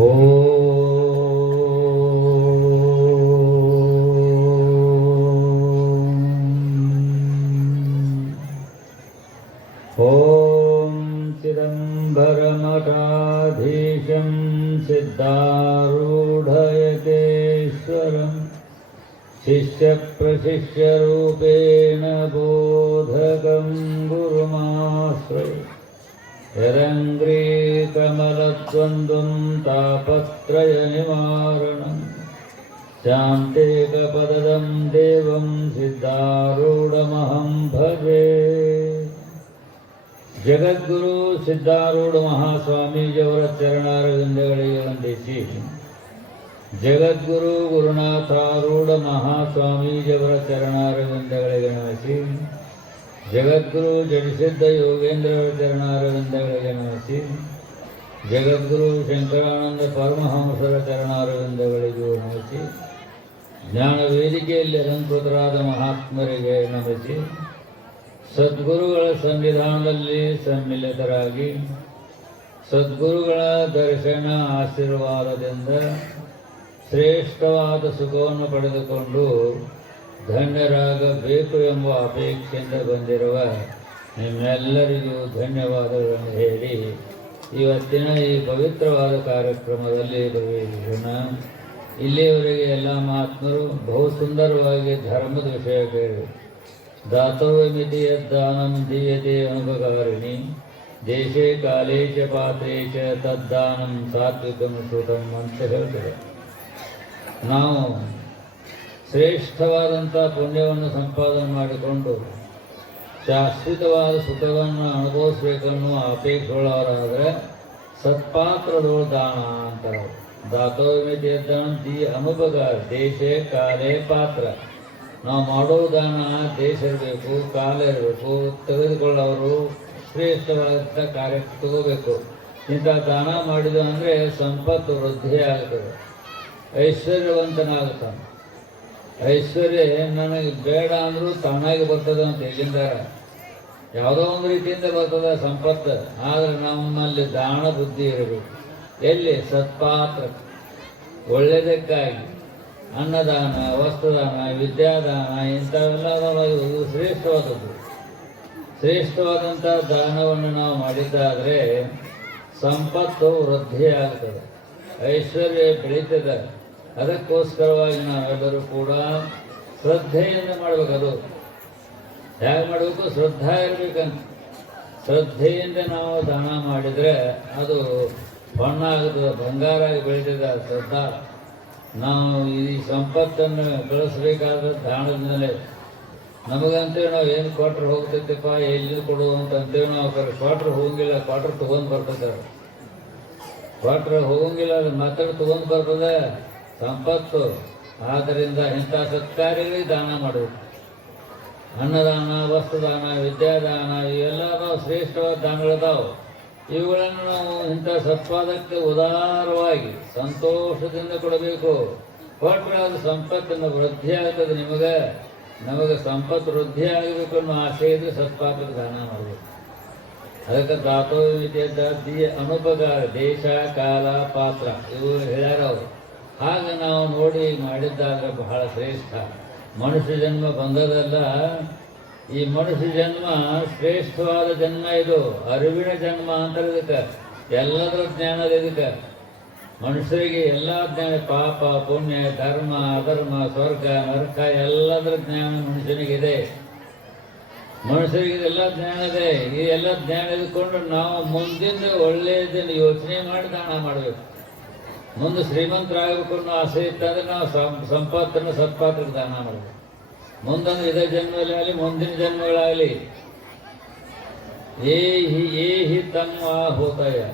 ॐ चिदम्बरमठाधीशं सिद्धारूढयतेश्वरम् शिष्यप्रशिष्यरूपेण बोधकं गुरुमाश्रय हिरङ्ग्रीकमलद्वन्द्वं तापत्रयनिवारणम् शान्तेकपदं देवं सिद्धारूढमहं भजे ಜಗದ್ಗುರು ಸಿದ್ಧಾರೂಢ ಮಹಾಸ್ವಾಮೀಜಿಯವರ ಚರಣಾರವಿಂದಗಳಿಗೆ ವಂದಿಸಿ ಜಗದ್ಗುರು ಗುರುನಾಥಾರೂಢ ಮಹಾಸ್ವಾಮೀಜಿಯವರ ಚರಣಾರವಿಂದಗಳಿಗೆ ನಮಿಸಿ ಜಗದ್ಗುರು ಜಡಿಸಿದ್ದ ಯೋಗೇಂದ್ರ ಚರಣಾರವಿಂದಗಳಿಗೆ ನಮಿಸಿ ಜಗದ್ಗುರು ಶಂಕರಾನಂದ ಪರಮಹಂಸರ ಚರಣಾರವಿಂದಗಳಿಗೂ ನಮಿಸಿ. ಜ್ಞಾನ ವೇದಿಕೆಯಲ್ಲಿ ಅಲಂಕೃತರಾದ ಮಹಾತ್ಮರಿಗೆ ನಮಿಸಿ. ಸದ್ಗುರುಗಳ ಸಂವಿಧಾನದಲ್ಲಿ ಸಮ್ಮಿಲಿತರಾಗಿ. ಸದ್ಗುರುಗಳ ದರ್ಶನ ಆಶೀರ್ವಾದದಿಂದ ಶ್ರೇಷ್ಠವಾದ ಸುಖವನ್ನು ಪಡೆದುಕೊಂಡು ಧನ್ಯರಾಗಬೇಕು ಎಂಬ ಅಪೇಕ್ಷೆಯಿಂದ ಬಂದಿರುವ ನಿಮ್ಮೆಲ್ಲರಿಗೂ ಧನ್ಯವಾದಗಳನ್ನು ಹೇಳಿ ಇವತ್ತಿನ ಈ ಪವಿತ್ರವಾದ ಕಾರ್ಯಕ್ರಮದಲ್ಲಿ ಇರುವ ಇಲ್ಲಿಯವರೆಗೆ ಎಲ್ಲ ಮಹಾತ್ಮರು ಬಹು ಸುಂದರವಾಗಿ ಧರ್ಮದ ವಿಷಯ ಕೇಳಿ. ದಾತವ್ಯ ಮಿತಿಯ ದಾನಂ ದೀಯತೆ ಅನುಭವಕಾರಿಣಿ ದೇಶೇ ಕಾಲೇ ಚ ಪಾತ್ರೆ ಚ ತದ್ದಾನಂ ಸಾತ್ವಿಕ ಅಂತ ಹೇಳ್ತಾರೆ. ನಾವು ಶ್ರೇಷ್ಠವಾದಂಥ ಪುಣ್ಯವನ್ನು ಸಂಪಾದನೆ ಮಾಡಿಕೊಂಡು ಶಾಶ್ವತವಾದ ಸುಖವನ್ನು ಅನುಭವಿಸ್ಬೇಕನ್ನೋ ಅಪೇಕ್ಷೆಗಳವರಾದರೆ ಸತ್ಪಾತ್ರದೋಳ ದಾನ ಅಂತಾರೆ. ದಾತವ್ಯಮಿತಿ ದಾನ ದಿ ಅನುಭವ ದೇಶೇ ಕಾಲೇ ಪಾತ್ರ. ನಾವು ಮಾಡೋ ದಾನ ದೇಶ ಇರಬೇಕು ಕಾಲ ಇರಬೇಕು ತೆಗೆದುಕೊಳ್ಳೋರು ಶ್ರೇಷ್ಠವಾದಂಥ ಕಾರ್ಯಕ್ಕೆ ತಗೋಬೇಕು. ಇಂಥ ದಾನ ಮಾಡಿದ ಅಂದರೆ ಸಂಪತ್ತು ವೃದ್ಧಿ ಐಶ್ವರ್ಯವಂತನಾಗುತ್ತಾನೆ. ಐಶ್ವರ್ಯ, ನನಗೆ ಬೇಡ ಅಂದರೂ ತಾನಾಗಿ ಬರ್ತದೆ ಅಂತ ಎಲ್ಲಿಂದ ಯಾವುದೋ ಒಂದು ರೀತಿಯಿಂದ ಬರ್ತದೆ ಸಂಪತ್ತು, ಆದರೆ ನಮ್ಮಲ್ಲಿ ದಾನ ಬುದ್ಧಿ ಇರಬೇಕು. ಎಲ್ಲಿ? ಸತ್ಪಾತ್ರ. ಒಳ್ಳೆಯದಕ್ಕಾಗಿ ಅನ್ನದಾನ, ವಸ್ತುದಾನ, ವಿದ್ಯಾದಾನ, ಇಂಥವೆಲ್ಲ ಶ್ರೇಷ್ಠವಾದದ್ದು. ಶ್ರೇಷ್ಠವಾದಂಥ ದಾನವನ್ನು ನಾವು ಮಾಡಿದ್ದಾದರೆ ಸಂಪತ್ತು ವೃದ್ಧಿಯಾಗ್ತದೆ. ಐಶ್ವರ್ಯ ಬೆಳೀತದೆ. ಅದಕ್ಕೋಸ್ಕರವಾಗಿ ನಾವೆಲ್ಲರೂ ಕೂಡ ಶ್ರದ್ಧೆಯಿಂದ ಅದು ಹೇಗೆ ಮಾಡಬೇಕು? ಶ್ರದ್ಧಾ ಇರಬೇಕಂತ. ಶ್ರದ್ಧೆಯಿಂದ ನಾವು ದಾನ ಮಾಡಿದರೆ ಅದು ಬಣ್ಣ ಆಗುತ್ತದೆ ಬಂಗಾರ ಬೆಳೀತದೆ ಆ ಶ್ರದ್ಧಾ. ನಾವು ಈ ಸಂಪತ್ತನ್ನು ಬೆಳೆಸಬೇಕಾದ ದಾನದಿಂದಲೇ. ನಮಗಂತೇಳಿ ನಾವು ಏನು ಕ್ವಾಟ್ರ್ ಹೋಗ್ತೈತಿಪ್ಪ, ಎಲ್ಲಿ ಕೊಡು ಅಂತ ಅಂತೇಳಿ ನಾವು ಕ್ವಾಟ್ರ್ ಹೋಗಂಗಿಲ್ಲ ಕ್ವಾಟ್ರ್ ತೊಗೊಂಡು ಬರ್ತದೆ ಕ್ವಾಟ್ರ್ ಹೋಗಂಗಿಲ್ಲ ಅದು ಮಾತಾಡಿ ತೊಗೊಂಡು ಬರ್ತದೆ ಸಂಪತ್ತು. ಆದ್ದರಿಂದ ಇಂಥ ಸತ್ಕಾರ್ಯಗಳಿಗೆ ದಾನ ಮಾಡಬೇಕು ಅನ್ನದಾನ, ವಸ್ತುದಾನ, ವಿದ್ಯಾದಾನ ಇವೆಲ್ಲ ಶ್ರೇಷ್ಠವಾದ ದಾನಗಳಿದಾವೆ. ಇವುಗಳನ್ನು ನಾವು ಇಂಥ ಸತ್ಪಾದಕ್ಕೆ ಉದಾರವಾಗಿ ಸಂತೋಷದಿಂದ ಕೊಡಬೇಕು. ಕೊಟ್ಟರೆ ಅದು ಸಂಪತ್ತನ್ನು ವೃದ್ಧಿ ಆಗ್ತದೆ ನಿಮಗೆ. ನಮಗೆ ಸಂಪತ್ತು ವೃದ್ಧಿ ಆಗಬೇಕು ಅನ್ನೋ ಆಸೆ ಸತ್ಪಾದಕ್ಕೆ ದಾನ ಮಾಡಬೇಕು. ಅದಕ್ಕೆ ದಾತೋ ವಿದ್ಯೆ ಅನುಪಕಾರ, ದೇಶ, ಕಾಲ, ಪಾತ್ರ. ಇವು ಹೇಳ್ಯಾರ ಅವರು. ಹಾಗೆ ನಾವು ನೋಡಿ ಮಾಡಿದ್ದಾದರೆ ಬಹಳ ಶ್ರೇಷ್ಠ. ಮನುಷ್ಯ ಜನ್ಮ ಬಂದದಲ್ಲ. ಈ ಮನುಷ್ಯ ಜನ್ಮ ಶ್ರೇಷ್ಠವಾದ ಜನ್ಮ ಇದು. ಅರಿವಿನ ಜನ್ಮ ಅಂತ ಇದಕ್ಕೆ. ಎಲ್ಲದರ ಜ್ಞಾನದ ಇದಕ್ಕೆ. ಮನುಷ್ಯರಿಗೆ ಎಲ್ಲ ಜ್ಞಾನ, ಪಾಪ, ಪುಣ್ಯ, ಧರ್ಮ, ಅಧರ್ಮ, ಸ್ವರ್ಗ, ನರಕ, ಎಲ್ಲದರ ಜ್ಞಾನ ಮನುಷ್ಯನಿಗಿದೆ ಮನುಷ್ಯರಿಗೆ ಎಲ್ಲ ಜ್ಞಾನ ಇದೆ. ಈ ಎಲ್ಲ ಜ್ಞಾನ ಇದ್ಕೊಂಡು ನಾವು ಮುಂದಿನ ಒಳ್ಳೆಯದನ್ನು ಯೋಚನೆ ಮಾಡಿ ದಾನ ಮಾಡಬೇಕು. ಮುಂದೆ ಶ್ರೀಮಂತರಾಗಬೇಕು ಅನ್ನೋ ಆಸೆ ಇತ್ತಂದ್ರೆ ನಾವು ಸಂ- ಸಂಪತ್ತನ್ನು ಸತ್ಪಾತ್ರಕ್ಕೆ ದಾನ ಮಾಡಬೇಕು. ಮುಂದೊಂದು ಇದೇ ಜನ್ಮದಲ್ಲಿ ಮುಂದಿನ ಜನ್ಮಗಳಾಗಲಿ. ಏ ಹಿ ಏ ಹಿ ತಮ್ಮ ಹೋತಯ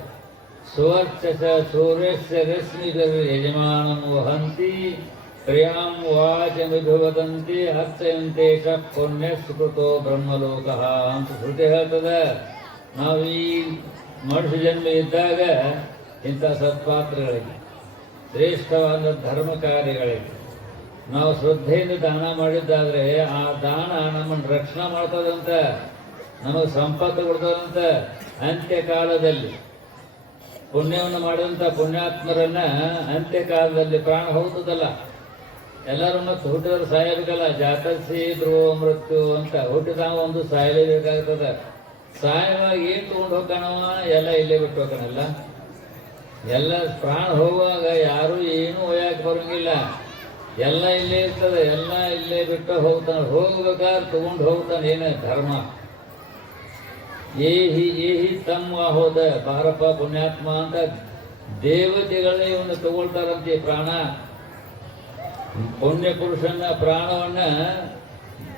ಸುವರ್ಚಸ ಸೂರ್ಯಸ್ಯ ರಶ್ಮಿ ಯಜಮಾನಂ ವಹಂತಿ, ಪ್ರಿಯಾಂ ವಾಚಮಿಭವದಂತಿ ಅರ್ಚಯಂತೆ ಶ ಪುಣ್ಯ ಸುಕೃತೋ ಬ್ರಹ್ಮಲೋಕ ಅಂತ ಶ್ರುತಿ ಹೇಳ್ತದೆ. ನಾವು ಈ ಮನುಷ್ಯ ಜನ್ಮ ಇದ್ದಾಗ ಇಂಥ ಸತ್ಪಾತ್ರಗಳಿಗೆ ಶ್ರೇಷ್ಠವಾದ ಧರ್ಮ ಕಾರ್ಯಗಳಿಗೆ ನಾವು ಶ್ರದ್ಧೆಯಿಂದ ದಾನ ಮಾಡಿದ್ದಾದರೆ ಆ ದಾನ ನಮ್ಮನ್ನು ರಕ್ಷಣೆ ಮಾಡ್ತದಂತ, ನಮಗೆ ಸಂಪತ್ತು ಕೊಡ್ತದಂತ ಅಂತ್ಯಕಾಲದಲ್ಲಿ. ಪುಣ್ಯವನ್ನು ಮಾಡಿದಂಥ ಪುಣ್ಯಾತ್ಮರನ್ನ ಅಂತ್ಯಕಾಲದಲ್ಲಿ ಪ್ರಾಣ ಹೋಗುತ್ತದಲ್ಲ? ಎಲ್ಲರೂ ಮತ್ತು ಹುಟ್ಟಿದ್ರೆ ಸಾಯಬೇಕಲ್ಲ? ಜಾತಸಿ ಧ್ರುವ ಮೃತ್ಯು ಅಂತ ಹುಟ್ಟಿದ ಒಂದು ಸಾಯಲೇಬೇಕಾಗ್ತದೆ. ಸಾಯವಾಗಿ ಏನು ತೊಗೊಂಡು ಹೋಗ್ಕಣವ ಎಲ್ಲ ಇಲ್ಲೇ ಬಿಟ್ಟು ಹೋಗ್ಕಣಲ್ಲ ಎಲ್ಲ ಪ್ರಾಣ ಹೋಗುವಾಗ ಯಾರು ಏನು ಒಯ್ಯಾಕೆ ಬರಂಗಿಲ್ಲ. ಎಲ್ಲ ಇಲ್ಲೇ ಇರ್ತದೆ, ಎಲ್ಲ ಇಲ್ಲೇ ಬಿಟ್ಟು ಹೋಗ್ತಾನೆ. ಹೋಗ್ಬೇಕಾದ್ರೆ ತಗೊಂಡು ಹೋಗ್ತಾನೆ ಏನ ಧರ್ಮ. ಏಹಿ ಏಹಿ ತಮ್ಮ ಹೋದ ಬಾರಪ್ಪ ಪುಣ್ಯಾತ್ಮ ಅಂತ ದೇವತೆಗಳನ್ನೇ ಇವನು ತಗೊಳ್ತಾರಂತೆ ಪ್ರಾಣ. ಪುಣ್ಯ ಪುರುಷನ ಪ್ರಾಣವನ್ನ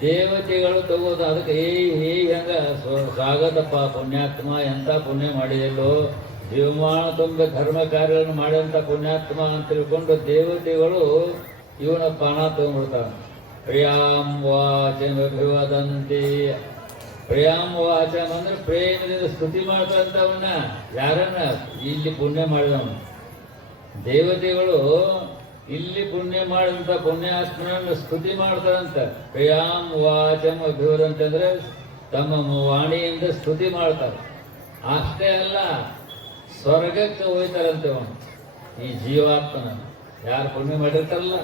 ದೇವತೆಗಳು ತಗೋದು. ಅದಕ್ಕೆ ಏ ಹೇ ಹಂಗ ಸ್ವ- ಸ್ವಾಗತಪ್ಪ ಪುಣ್ಯಾತ್ಮ ಎಂಥ ಪುಣ್ಯ ಮಾಡಿದೆಲ್ಲೋ. ಜೀವಮಾನ ತುಂಬ ಧರ್ಮ ಕಾರ್ಯಗಳನ್ನು ಮಾಡಿದಂಥ ಪುಣ್ಯಾತ್ಮ ಅಂತ ತಿಳ್ಕೊಂಡು ದೇವತೆಗಳು ಇವನ ಪಾನ ತಗೊಂಡ್ಬಿಡ್ತಾನೆ ಪ್ರಿಯಾಂ ವಾಚಮಭಿವದಂತಿ. ಪ್ರಿಯಾಂ ವಾಚಂ ಅಂದ್ರೆ ಪ್ರೇಮದಿಂದ ಸ್ತುತಿ ಮಾಡ್ತಂಥವನ್ನ ಯಾರನ್ನ? ಇಲ್ಲಿ ಪುಣ್ಯ ಮಾಡಿದವನು. ದೇವತೆಗಳು ಇಲ್ಲಿ ಪುಣ್ಯ ಮಾಡಿದಂತ ಪುಣ್ಯಾತ್ಮನನ್ನು ಸ್ತುತಿ ಮಾಡ್ತಾರಂತ. ಪ್ರಿಯಾಂ ವಾಚಂ ಅಭಿವದಂತಂದ್ರೆ ತಮ್ಮ ವಾಣಿಯಿಂದ ಸ್ತುತಿ ಮಾಡ್ತಾರೆ. ಅಷ್ಟೇ ಅಲ್ಲ ಸ್ವರ್ಗಕ್ಕೆ ಹೋಯ್ತಾರಂತೆ ಅವನು ಈ ಜೀವಾತ್ಮನ ಯಾರು ಪುಣ್ಯ ಮಾಡಿರ್ತಾರಲ್ಲ,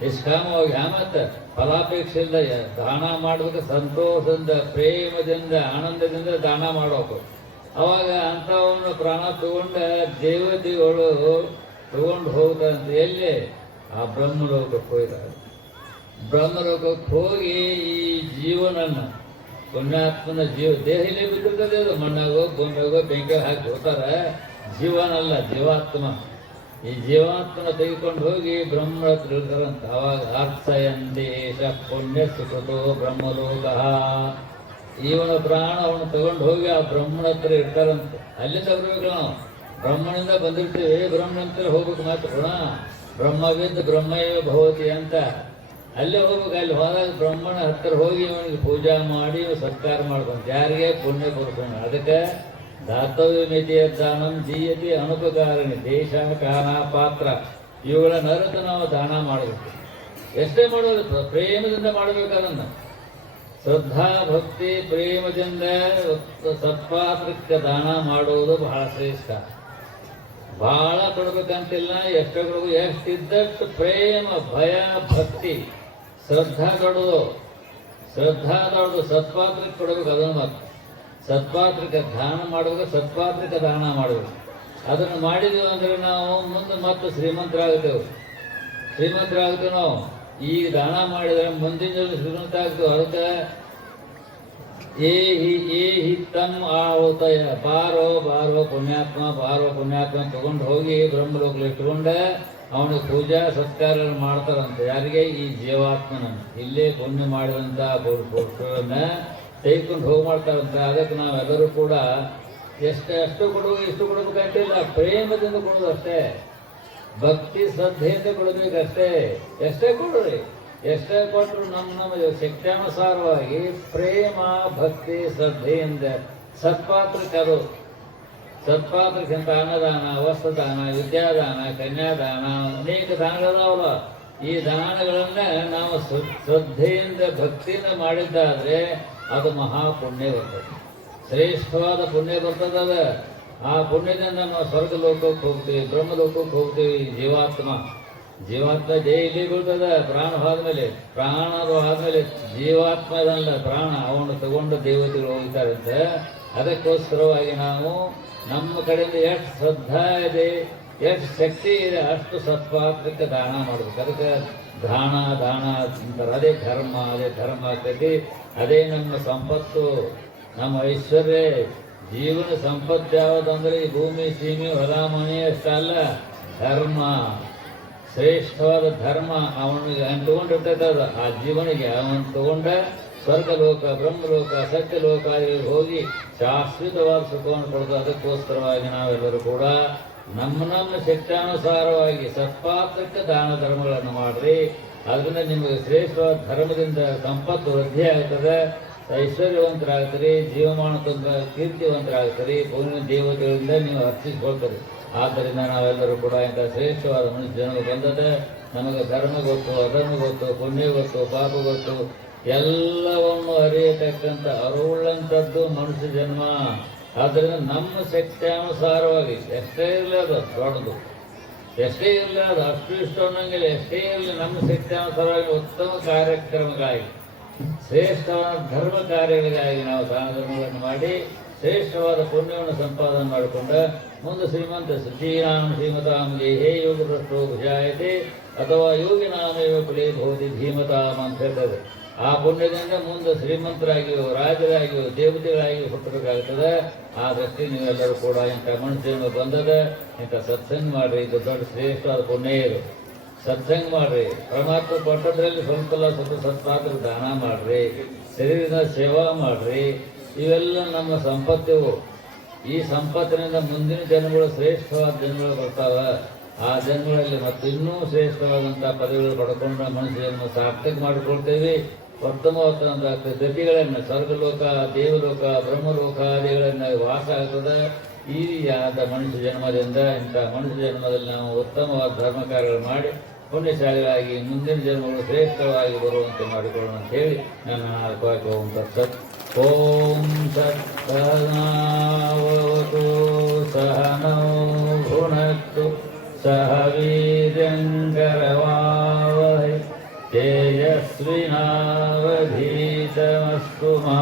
ನಿಷ್ಕಾಮವಾಗಿ ಯಾಮತ್ತ ಫಲಾಪೇಕ್ಷೆ ಇಲ್ಲ ದಾನ ಮಾಡಬೇಕು, ಸಂತೋಷದಿಂದ, ಪ್ರೇಮದಿಂದ, ಆನಂದದಿಂದ ದಾನ ಮಾಡಬೇಕು. ಅವಾಗ ಅಂಥವನ್ನು ಪ್ರಾಣ ತಗೊಂಡ ದೇವತೆಗಳು ತಗೊಂಡು ಹೋಗ್ತಾರಂತೆ ಎಲ್ಲಿ? ಆ ಬ್ರಹ್ಮಲೋಕಕ್ಕೆ ಹೋಯ್ತಾರೆ ಬ್ರಹ್ಮಲೋಕಕ್ಕೆ ಹೋಗಿ ಈ ಜೀವನನ್ನ ಪುಣ್ಯಾತ್ಮನ ಜೀವ ದೇಹ ಇಲ್ಲೇ ಬಿಟ್ಟಿರ್ತದೆ ಅದು. ಮಣ್ಣಾಗೋ ಭೂಮಿಯಾಗೋ ಬೆಂಕಿ ಹಾಕಿ ಹೋಗ್ತಾರೆ ಜೀವನ ಅಲ್ಲ ಜೀವಾತ್ಮ. ಈ ಜೀವಾತ್ಮನ ತೆಗೆದುಕೊಂಡು ಹೋಗಿ ಬ್ರಹ್ಮ ಇರ್ತಾರಂತ. ಅವಾಗ ಅರ್ಥಯಂದೇಶ ಪುಣ್ಯ ಸುಖತೋ ಬ್ರಹ್ಮಲೋಕ. ಇವನ ಪ್ರಾಣ ಅವನು ತಗೊಂಡು ಹೋಗಿ ಆ ಬ್ರಹ್ಮಣ ಹತ್ರ ಇರ್ತಾರಂತೆ. ಅಲ್ಲಿಂದ ಬರ್ಬೇಕು ನಾವು. ಬ್ರಹ್ಮನಿಂದ ಬಂದಿರ್ತೀವಿ. ಬ್ರಹ್ಮನ ಹತ್ರ ಹೋಗ್ಬೇಕು ಮಾತ್ರ ಗುಣ. ಬ್ರಹ್ಮವಿದ್ ಬ್ರಹ್ಮವೇ ಭವತಿ ಅಂತ. ಅಲ್ಲೇ ಹೋಗ್ಬೇಕು ಅಲ್ಲಿ ಹೋದಾಗ ಬ್ರಹ್ಮಣ ಹತ್ತಿರ ಹೋಗಿ ಅವನಿಗೆ ಪೂಜಾ ಮಾಡಿ ಸತ್ಕಾರ ಮಾಡ್ಕೊಂಡು ಯಾರಿಗೆ ಪುಣ್ಯ ಕೊಡ್ಕೊಂಡು ಅದಕ್ಕೆ ದಾತವ್ಯ ಮಿತಿಯ ದಾನಂ ಜೀಯತಿ ಅನುಪಕಾರಣಿ ದೇಶ ಕಾನ ಪಾತ್ರ. ಇವುಗಳ ನರತ ನಾವು ದಾನ ಮಾಡಬೇಕು. ಎಷ್ಟೇ ಮಾಡೋದು ಪ್ರೇಮದಿಂದ ಮಾಡಬೇಕು ಅದನ್ನು. ಶ್ರದ್ಧಾ ಭಕ್ತಿ ಪ್ರೇಮದಿಂದ ಸತ್ಪಾತ್ರಕ್ಕೆ ದಾನ ಮಾಡುವುದು ಬಹಳ ಶ್ರೇಷ್ಠ. ಬಹಳ ಕೊಡ್ಬೇಕಂತಿಲ್ಲ ಎಷ್ಟು ಎಷ್ಟಿದ್ದಷ್ಟು ಪ್ರೇಮ, ಭಯ, ಭಕ್ತಿ. ಶ್ರದ್ಧಾ ಕೊಡೋದು ಶ್ರದ್ಧಾ ದೊಡ್ಡದು ಸತ್ಪಾತ್ರಕ್ಕೆ ಕೊಡಬೇಕು ಅದನ್ನು ಮಾತ್ರ ಸತ್ಪಾತ್ರಕ್ಕೆ ದಾನ ಮಾಡಬೇಕು ಸತ್ಪಾತ್ರಕ್ಕೆ ದಾನ ಮಾಡಬೇಕು ಅದನ್ನು ಮಾಡಿದೀವಿ ಅಂದರೆ ನಾವು ಮುಂದೆ ಮತ್ತೆ ಶ್ರೀಮಂತರಾಗುತ್ತೇವೆ ಶ್ರೀಮಂತರಾಗ್ತೇವೆ ನಾವು. ಈಗ ದಾನ ಮಾಡಿದರೆ ಮುಂದಿನ ಶ್ರೀಮಂತ ಆಗ್ತೇವೆ ಅದಕ್ಕೆ ಏ ಹಿ ತಮ್ಮ ಆಹುತಯ ಬಾರೋ ಬಾರೋ ಪುಣ್ಯಾತ್ಮ ಬಾರೋ ಪುಣ್ಯಾತ್ಮ ತಗೊಂಡು ಹೋಗಿ ಬ್ರಹ್ಮಲೋಕಲ್ಲಿ ಇಟ್ಕೊಂಡೆ ಅವನಿಗೆ ಪೂಜಾ ಸತ್ಕಾರ ಮಾಡ್ತಾರಂತೆ. ಯಾರಿಗೆ? ಈ ಜೀವಾತ್ಮನ ಇಲ್ಲೇ ಪುಣ್ಯ ಮಾಡಿದಂಥ ಪುರುಷರನ್ನ ತೆಗೆದುಕೊಂಡು ಹೋಗಿ ಮಾಡ್ತಾರಂತ. ಅದಕ್ಕೆ ನಾವೆಲ್ಲರೂ ಕೂಡ ಎಷ್ಟು ಅಷ್ಟು ಕೊಡುವ ಎಷ್ಟು ಕೊಡಬೇಕಂತಿಲ್ಲ ಪ್ರೇಮದಿಂದ ಕೊಡೋದು ಅಷ್ಟೇ. ಭಕ್ತಿ, ಶ್ರದ್ಧೆಯಿಂದ ಕೊಡಬೇಕಷ್ಟೇ ಎಷ್ಟೇ ಕೊಡ್ರಿ. ಎಷ್ಟೇ ಕೊಟ್ಟರು ನಮ್ಮ ನಮ್ಮ ಶಕ್ತ್ಯಾನುಸಾರವಾಗಿ ಪ್ರೇಮ, ಭಕ್ತಿ ಶ್ರದ್ಧೆಯಿಂದ ಸತ್ಪಾತ್ರಕ್ಕೆ ಅದು. ಸತ್ಪಾತ್ರಕ್ಕಿಂತ ಅನ್ನದಾನ, ವಸ್ತ್ರದಾನ, ವಿದ್ಯಾದಾನ, ಕನ್ಯಾದಾನ, ಅನೇಕ ದಾನಗಳವಲ್ಲ ಈ ದಾನಗಳನ್ನೇ ನಾವು ಶ್ರ- ಶ್ರದ್ಧೆಯಿಂದ, ಭಕ್ತಿಯಿಂದ ಮಾಡಿದ್ದಾದ್ರೆ ಅದು ಮಹಾಪುಣ್ಯ ಬರ್ತದೆ. ಶ್ರೇಷ್ಠವಾದ ಪುಣ್ಯ ಬರ್ತದೆ ಅದ ಆ ಪುಣ್ಯದಿಂದ ನಾವು ಸ್ವರ್ಗ ಲೋಕಕ್ಕೆ ಹೋಗ್ತೀವಿ ಬ್ರಹ್ಮ ಲೋಕಕ್ಕೆ ಹೋಗ್ತೀವಿ, ಜೀವಾತ್ಮ. ಜೀವಾತ್ಮ ಜೈಲಿ ಬೀಳ್ತದ. ಪ್ರಾಣ ಹೋದ್ಮೇಲೆ, ಪ್ರಾಣ ಆದ್ಮೇಲೆ ಜೀವಾತ್ಮದಲ್ಲ ಪ್ರಾಣ, ಅವನು ತಗೊಂಡು ದೇವತೆಗಳು ಅಂತ ಅದಕ್ಕೋಸ್ಕರವಾಗಿ ನಾವು ನಮ್ಮ ಕಡೆಯಿಂದ ಎಷ್ಟು ಶ್ರದ್ಧಾ ಇದೆ, ಎಷ್ಟು ಶಕ್ತಿ ಇದೆ, ಅಷ್ಟು ಸತ್ಪಾತ್ರಕ್ಕೆ ದಾನ ಮಾಡ್ಬೇಕು. ಅದಕ್ಕೆ ದಾನ ದಾನ ಅಂತಾರೆ. ಅದೇ ಧರ್ಮ ಅದೇ ಧರ್ಮ ಆಗ್ತೈತಿ. ಅದೇ ನಮ್ಮ ಸಂಪತ್ತು, ನಮ್ಮ ಐಶ್ವರ್ಯ. ಜೀವನ ಸಂಪತ್ತು ಯಾವುದಂದ್ರೆ ಈ ಭೂಮಿ, ಸೀಮೆ, ಹೊಲ, ಮನೆ ಅಷ್ಟಲ್ಲ ಧರ್ಮ. ಶ್ರೇಷ್ಠವಾದ ಧರ್ಮ ಅವನಿಗೆ ಅಂಟ್ಕೊಂಡಿರ್ತೈತೆ ಅದು ಆ ಜೀವನಿಗೆ ಅವನು ತಗೊಂಡ ಸ್ವರ್ಗಲೋಕ, ಬ್ರಹ್ಮಲೋಕ, ಸತ್ಯಲೋಕ ಹೋಗಿ ಶಾಶ್ವತವಾದ ಸುಖವನ್ನು ಪಡೆದು ಅದಕ್ಕೋಸ್ಕರವಾಗಿ ನಾವೆಲ್ಲರೂ ಕೂಡ ನಮ್ಮ ನಮ್ಮ ಶಕ್ತಾನುಸಾರವಾಗಿ ಸತ್ಪಾತ್ರಕ್ಕೆ ದಾನ ಧರ್ಮಗಳನ್ನು ಮಾಡಿರಿ. ಅದರಿಂದ ನಿಮಗೆ ಶ್ರೇಷ್ಠವಾದ ಧರ್ಮದಿಂದ ಸಂಪತ್ತು ವೃದ್ಧಿ ಆಗ್ತದೆ. ಐಶ್ವರ್ಯವಂತರಾಗ್ತೀರಿ, ಜೀವಮಾನ ಕೀರ್ತಿವಂತರಾಗ್ತೀರಿ ಪೂರ್ಣ ದೇವತೆಗಳಿಂದ ನೀವು ಅರ್ಚಿಸ್ಕೊಳ್ತೀರಿ ಆದ್ದರಿಂದ ನಾವೆಲ್ಲರೂ ಕೂಡ ಇಂಥ ಶ್ರೇಷ್ಠವಾದ ಮನುಷ್ಯ ಜನರು ಬಂದದೆ ನಮಗೆ ಧರ್ಮ ಗೊತ್ತು, ಅಧರ್ಮ ಗೊತ್ತು, ಪುಣ್ಯ ಗೊತ್ತು, ಪಾಪ ಗೊತ್ತು. ಎಲ್ಲವನ್ನು ಅರಿಯತಕ್ಕಂಥ ಅರುಳ್ಳಂಥದ್ದು ಮನುಷ್ಯ ಜನ್ಮ. ಆದ್ದರಿಂದ ನಮ್ಮ ಶಕ್ತಿಯಾನುಸಾರವಾಗಿ ಎಷ್ಟೇ ಇರಲಿ ಅದು ದೊಡ್ಡದು. ಎಷ್ಟೇ ಇರಲಿ ಅದು ಅಷ್ಟು ಇಷ್ಟು ಅನ್ನೋಂಗಿಲ್ಲ. ಎಷ್ಟೇ ಇರಲಿ ನಮ್ಮ ಶಕ್ತಿಯಾನುಸಾರವಾಗಿ ಉತ್ತಮ ಕಾರ್ಯಕ್ರಮಗಳಾಗಿ ಶ್ರೇಷ್ಠವಾದ ಧರ್ಮ ಕಾರ್ಯಗಳಿಗಾಗಿ ನಾವು ದಾನ ಮಾಡಿ ಶ್ರೇಷ್ಠವಾದ ಪುಣ್ಯವನ್ನು ಸಂಪಾದನೆ ಮಾಡಿಕೊಂಡ ಮುಂದೆ ಶ್ರೀಮಂತ ಶ್ರೀರಾಮ ಶ್ರೀಮತಾಂ ಹೇ ಯೋಗ ಭ್ರಷ್ಟೋ ಭುಜಾಯತೆ, ಅಥವಾ ಯೋಗಿನಾಮೇವ ಕುಲೇ ಭವತಿ ಧೀಮತಾಂ ಅಂತ ಹೇಳ್ತದೆ. ಆ ಪುಣ್ಯದಿಂದ ಮುಂದೆ ಶ್ರೀಮಂತರಾಗಿಯೋ, ರಾಜರಾಗಿಯೋ, ದೇವತೆಗಳಾಗಿಯೋ ಹುಟ್ಟಬೇಕಾಗ್ತದೆ. ಆ ವ್ಯಕ್ತಿ ನೀವೆಲ್ಲರೂ ಕೂಡ ಇಂಥ ಮನುಷ್ಯನ ಬಂದದ, ಇಂಥ ಸತ್ಸಂಗ ಮಾಡ್ರಿ, ಇದು ದೊಡ್ಡ ಶ್ರೇಷ್ಠವಾದ ಪುಣ್ಯ ಇದು. ಸತ್ಸಂಗ ಮಾಡ್ರಿ, ಪರಮಾತ್ಮ ಕೊಟ್ಟದ್ರಲ್ಲಿ ಸ್ವಲ್ಪ ಸ್ವಲ್ಪ ಸತ್ಪಾತ್ರ ದಾನ ಮಾಡ್ರಿ, ಶರೀರದ ಸೇವಾ ಮಾಡ್ರಿ ಇವೆಲ್ಲ ನಮ್ಮ ಸಂಪತ್ತಿವು. ಈ ಸಂಪತ್ತಿನಿಂದ ಮುಂದಿನ ಜನಗಳು ಶ್ರೇಷ್ಠವಾದ ಜನಗಳು ಬರ್ತಾವ. ಆ ಜನಗಳಲ್ಲಿ ಮತ್ತಿನ್ನೂ ಶ್ರೇಷ್ಠವಾದಂಥ ಪದವಿಗಳು ಪಡ್ಕೊಂಡು ಮನುಷ್ಯನನ್ನು ಸಾರ್ಥಕ ಮಾಡಿಕೊಳ್ತೇವೆ. ಉತ್ತಮವಾದಂಥ ಗತಿಗಳನ್ನು ಸ್ವರ್ಗಲೋಕ, ದೇವಲೋಕ ಬ್ರಹ್ಮಲೋಕಾದಿಗಳನ್ನು ವಾಸ ಆಗ್ತದೆ. ಈ ರೀತಿಯಾದ ಮನುಷ್ಯ ಜನ್ಮದಿಂದ ಇಂಥ ಮನುಷ್ಯ ಜನ್ಮದಲ್ಲಿ ನಾವು ಉತ್ತಮವಾದ ಧರ್ಮ ಕಾರ್ಯಗಳು ಮಾಡಿ ಪುಣ್ಯಶಾಲಿಗಳಾಗಿ ಮುಂದಿನ ಜನ್ಮಗಳು ಶ್ರೇಷ್ಠವಾಗಿ ಬರುವಂತೆ ಮಾಡಿಕೊಳ್ಳೋಣ ಅಂತ ಹೇಳಿ ನನ್ನ ನಾಲ್ಕು ಓಂ ॐ सत्पदावतु सहनौ भुनस्तु सह वीर्यङ्करवावहै तेजस्विनावधीतमस्तु मा